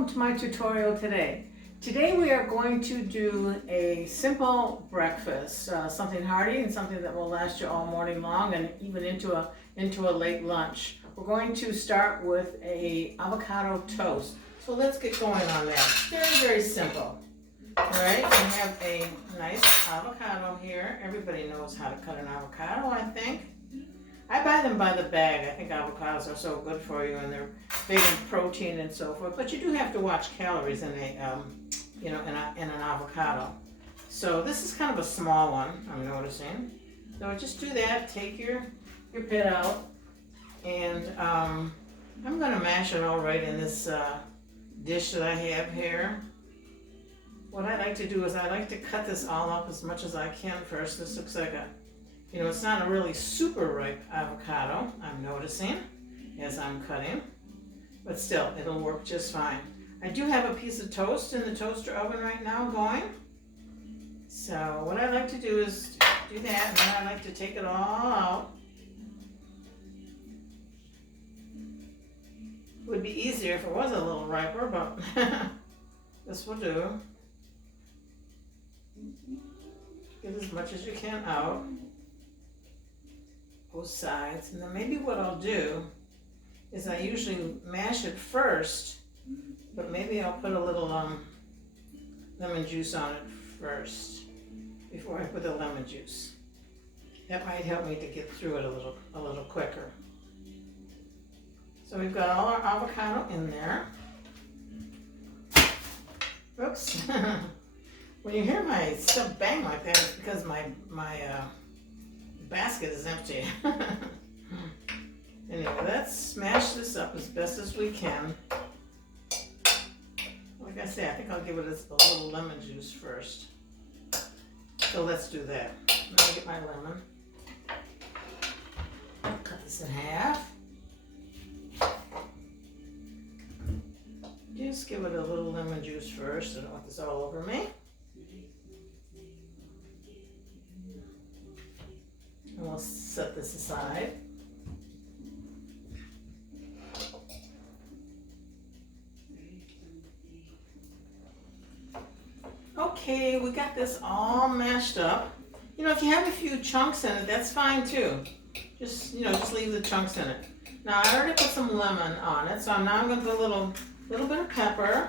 welcome to my tutorial today. Today we are going to do a simple breakfast, something hearty and something that will last you all morning long and even into a late lunch. We're going to start with a avocado toast. So let's get going on that. Very, very simple. All right, we have a nice avocado here. Everybody knows how to cut an avocado, I think. I buy them by the bag. I think avocados are so good for you, and they're big in protein and so forth. But you do have to watch calories in in an avocado. So this is kind of a small one, I'm noticing. So just do that. Take your pit out, and I'm going to mash it all right in this dish that I have here. What I like to do is I like to cut this all up as much as I can first. This looks like it's not a really super ripe avocado, I'm noticing, as I'm cutting. But still, it'll work just fine. I do have a piece of toast in the toaster oven right now going. So what I like to do is do that, and then I like to take it all out. It would be easier if it was a little riper, but this will do. Get as much as you can out. Both sides. And then maybe what I'll do is I usually mash it first, but maybe I'll put a little lemon juice on it first before I put the lemon juice. That might help me to get through it a little quicker. So we've got all our avocado in there. Oops. When you hear my stuff bang like that, it's because my basket is empty. Anyway, let's smash this up as best as we can. Like I say, I think I'll give it a little lemon juice first. So let's do that. Let me get my lemon. Cut this in half. Just give it a little lemon juice first. I don't want this all over me. And we'll set this aside. Okay, we got this all mashed up. If you have a few chunks in it, that's fine too. Just leave the chunks in it. Now I already put some lemon on it, so now I'm going to put a little bit of pepper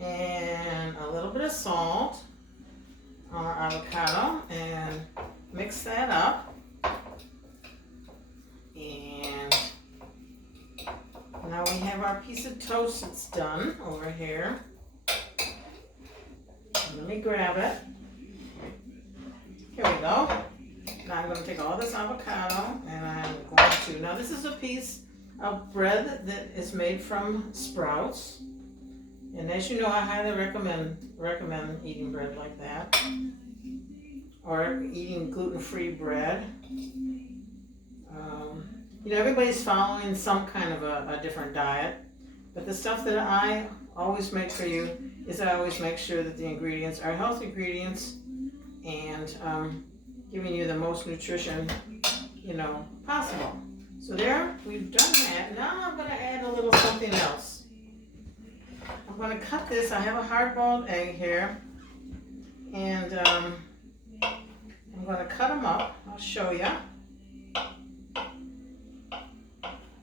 and a little bit of salt on our avocado and mix that up. And now we have our piece of toast that's done over here. Let me grab it. Here we go. Now I'm going to take all this avocado and I'm going to, now this is a piece of bread that is made from sprouts. And as you know, I highly recommend eating bread like that. Or eating gluten-free bread. Everybody's following some kind of a different diet. But the stuff that I always make for you is I always make sure that the ingredients are healthy ingredients and giving you the most nutrition, possible. So there, we've done that. Now I'm going to add a little something else. I'm going to cut this. I have a hard-boiled egg here. And I'm going to cut them up. I'll show you.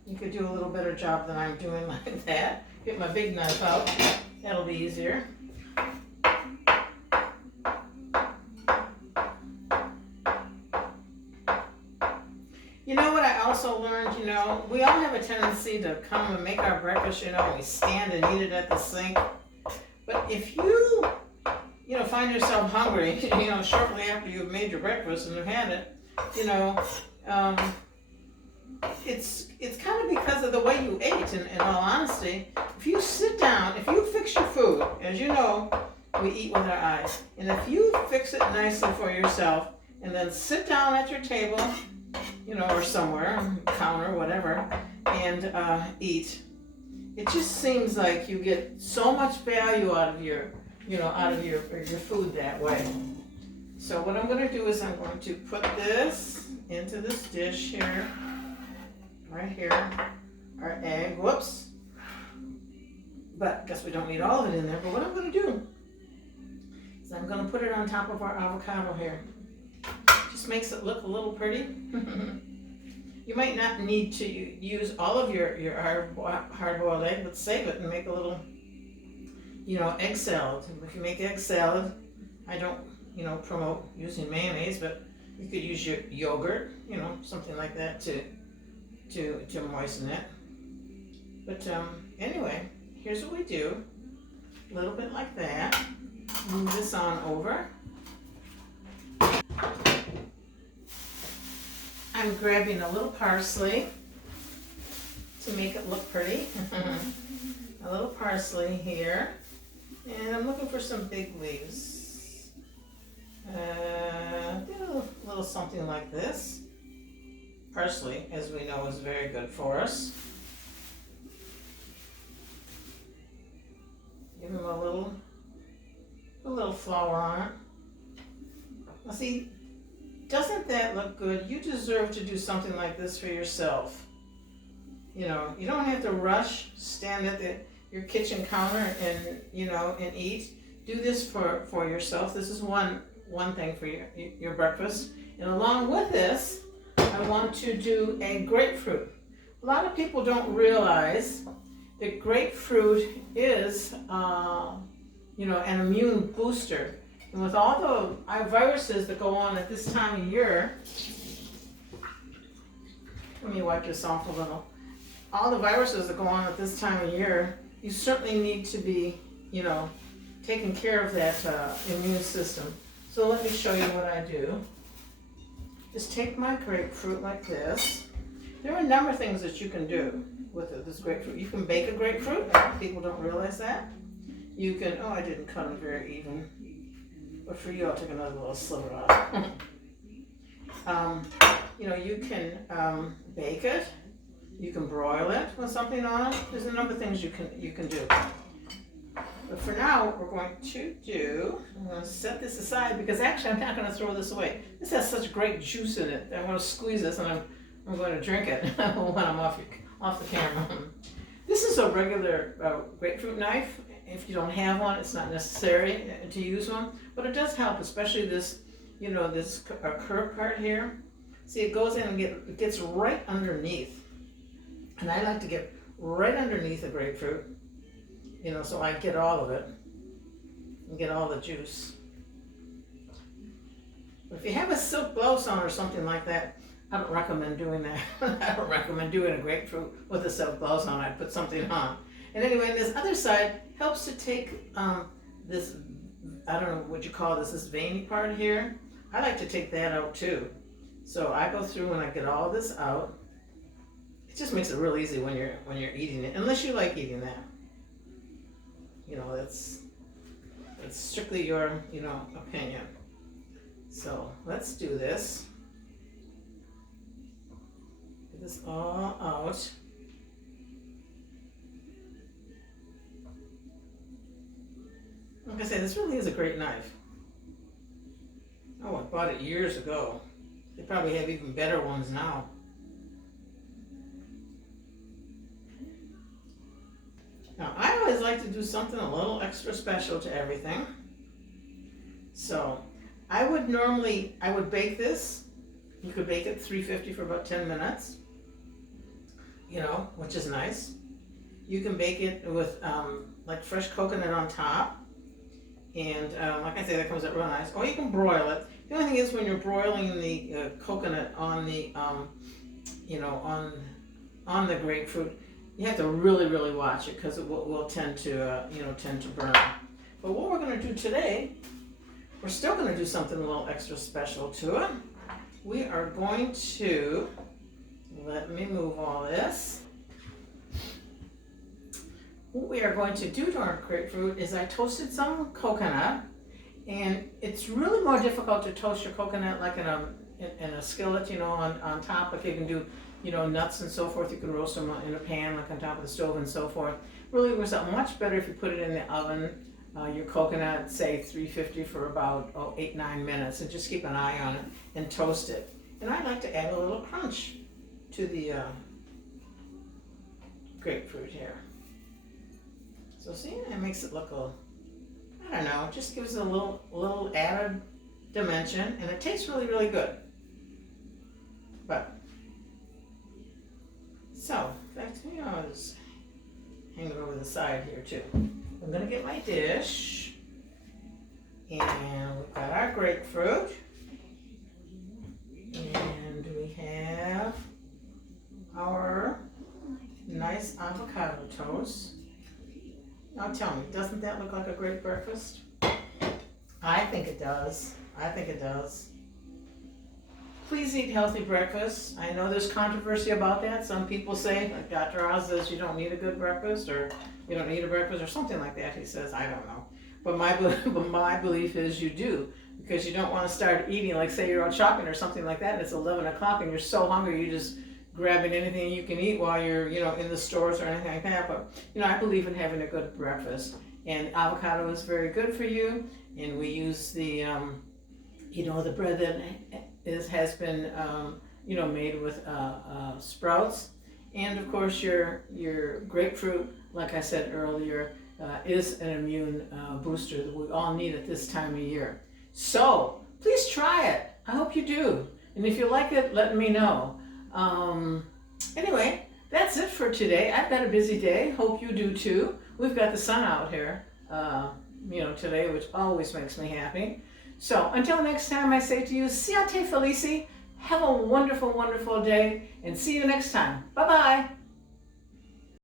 You could do a little better job than I'm doing like that. Get my big knife out. That'll be easier. You know what I also learned, we all have a tendency to come and make our breakfast, and we stand and eat it at the sink. But if you find yourself hungry, shortly after you've made your breakfast and you've had it, it's kind of because of the way you ate, in all honesty. If you sit down, if you fix your food, as you know, we eat with our eyes. And if you fix it nicely for yourself and then sit down at your table, or somewhere, on the counter, whatever, and eat, it just seems like you get so much value out of your food that way. So what I'm going to do is I'm going to put this into this dish here, right here, our egg, whoops, But guess we don't need all of it in there. But what I'm going to do is I'm going to put it on top of our avocado here. Just makes it look a little pretty. You might not need to use all of your hard-boiled egg, but save it and make a little, egg salad. If you make egg salad, I don't, promote using mayonnaise, but you could use your yogurt, something like that to moisten it. But anyway, here's what we do. A little bit like that. Move this on over. I'm grabbing a little parsley to make it look pretty. A little parsley here. And I'm looking for some big leaves. Do a little something like this. Parsley, as we know, is very good for us. Give them a little flour on it. Now see, doesn't that look good? You deserve to do something like this for yourself. You don't have to rush, stand at your kitchen counter and eat. Do this for yourself. This is one thing for your breakfast. And along with this, I want to do a grapefruit. A lot of people don't realize that grapefruit is, an immune booster. And with all the viruses that go on at this time of year, let me wipe this off a little. All the viruses that go on at this time of year, you certainly need to be, taking care of that immune system. So let me show you what I do. Just take my grapefruit like this. There are a number of things that you can do with this grapefruit. You can bake a grapefruit. People don't realize that. You can, I didn't cut them very even. But for you, I'll take another little sliver off. You can bake it. You can broil it with something on it. There's a number of things you can do. But for now, what we're going to do, I'm going to set this aside because actually I'm not going to throw this away. This has such great juice in it. I'm going to squeeze this and I'm going to drink it when I'm off the camera. This is a regular grapefruit knife. If you don't have one, it's not necessary to use one, but it does help, especially this, this curved part here. See, it goes in and it gets right underneath. And I like to get right underneath the grapefruit, so I get all of it and get all the juice. But if you have a silk blouse on or something like that, I don't recommend doing that. I don't recommend doing a grapefruit with a silk blouse on. I'd put something on. And anyway, this other side helps to take this, I don't know what you call this veiny part here. I like to take that out too. So I go through and I get all this out. It just makes it real easy when you're eating it, unless you like eating that. That's strictly your opinion. So let's do this. Get this all out. Like I said, this really is a great knife. I bought it years ago. They probably have even better ones now. Now, I always like to do something a little extra special to everything. So, I would bake this. You could bake it 350 for about 10 minutes, which is nice. You can bake it with like fresh coconut on top. And like I say, that comes out real nice. Or you can broil it. The only thing is when you're broiling the coconut on the, on the grapefruit, you have to really, really watch it because it will tend to, tend to burn. But what we're going to do today, we're still going to do something a little extra special to it. We are going to, let me move all this. What we are going to do to our grapefruit is I toasted some coconut, and it's really more difficult to toast your coconut like in a skillet, on top, like you can do, nuts and so forth. You can roast them in a pan, like on top of the stove and so forth. Really works out much better if you put it in the oven, your coconut, say 350 for about 8-9 minutes, and just keep an eye on it and toast it. And I like to add a little crunch to the grapefruit here. So see, it makes it look a, I don't know, just gives it a little added dimension, and it tastes really, really good. But, so, in fact, you know, I'll just hang it over the side here too. I'm gonna get my dish, and we've got our grapefruit, and we have our nice avocado toast. Now tell me, doesn't that look like a great breakfast? I think it does. I think it does. Please eat healthy breakfast. I know there's controversy about that. Some people say, like Dr. Oz says, you don't need a good breakfast, or you don't need a breakfast, or something like that. He says, I don't know. But my belief is you do, because you don't want to start eating, like say you're out shopping or something like that, and it's 11 o'clock and you're so hungry you just grabbing anything you can eat while you're, you know, in the stores or anything like that. But, you know, I believe in having a good breakfast. And avocado is very good for you. And we use the, you know, the bread that has been, you know, made with sprouts. And of course your grapefruit, like I said earlier, is an immune booster that we all need at this time of year. So please try it. I hope you do. And if you like it, let me know. Anyway, that's it for today. I've got a busy day. Hope you do too. We've got the sun out here, you know, today, which always makes me happy. So until next time, I say to you, siate felici. Have a wonderful, wonderful day, and see you next time. Bye-bye.